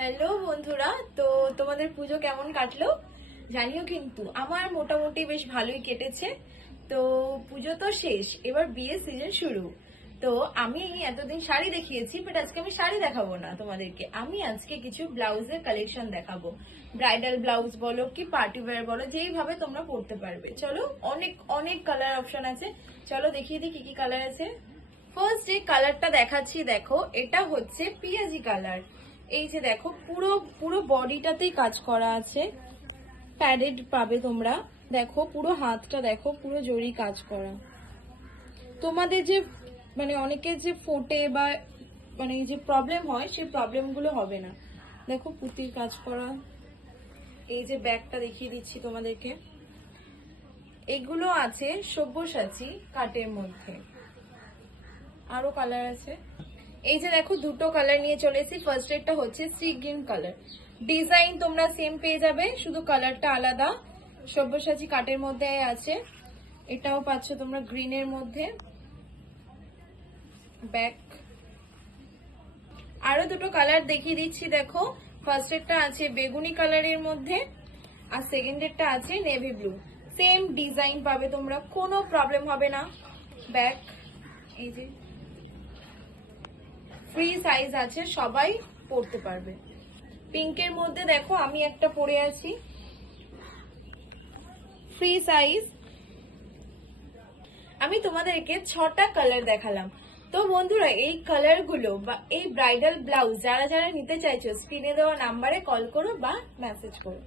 Hello বন্ধুরা, তো তোমাদের পুজো কেমন কাটলো জানিও। কিন্তু আমার মোটামুটি বেশ ভালোই কেটেছে। তো পুজো তো শেষ, এবার বিয়ের সিজন শুরু। তো আমি এতদিন শাড়ি দেখিয়েছি, বাট আজকে আমি শাড়ি দেখাবো না তোমাদেরকে। আমি আজকে কিছু ব্লাউজের কালেকশন দেখাবো। ব্রাইডাল ব্লাউজ বলো কি পার্টি ওয়্যার বলো, যেইভাবে তোমরা পরতে পারবে। চলো, অনেক অনেক কালার অপশন আছে। চলো দেখিয়ে দিই কি কি কালার আছে। ফার্স্ট যে কালারটা দেখাচ্ছি, দেখো এটা হচ্ছে পিয়াজি কালার। এই যে দেখো, পুরো পুরো বডিটাতেই কাজ করা আছে, প্যাডেড পাবে তোমরা। দেখো পুরো হাতটা দেখো, পুরো জরি কাজ করা। তোমাদের যে মানে অনেকের যে ফোটে বা মানে যে প্রবলেম হয়, সেই প্রবলেম গুলো হবে না। দেখো পুঁতির কাজ করা। এই যে ব্যাগটা দেখিয়ে দিচ্ছি তোমাদেরকে। এগুলো আছে সব্যসাচী কাটের মধ্যে। আরো কালার আছে। এই যে দেখো, দুটো কালার নিয়ে চলে এসেছি। ফার্স্ট একটা হচ্ছে সি গ্রিন কালার। ডিজাইন তোমরা সেম পেয়ে যাবে, শুধু কালারটা আলাদা। সব্যসাচী কাটের মধ্যে আছে। এটাও পাচ্ছ তোমরা গ্রিনের মধ্যে। ব্যাক আরো দুটো কালার দেখিয়ে দিচ্ছি, দেখো। ফার্স্ট একটা আছে বেগুনি কালারের মধ্যে, আর সেকেন্ড একটা আছে নেভি ব্লু। সেম ডিজাইন পাবে তোমরা, কোনো প্রবলেম হবে না। ব্যাক এই যে ফ্রি সাইজ আছে, সবাই পরতে পারবে। পিঙ্কের মধ্যে দেখো আমি একটা পরে আছি, ফ্রি সাইজ। আমি তোমাদেরকে 6টা কালার দেখালাম। তো বন্ধুরা, এই কালার গুলো বা এই ব্রাইডাল ব্লাউজ যারা যারা নিতে চাইছো, স্ক্রিনে দেওয়া নাম্বারে কল করো বা মেসেজ করো।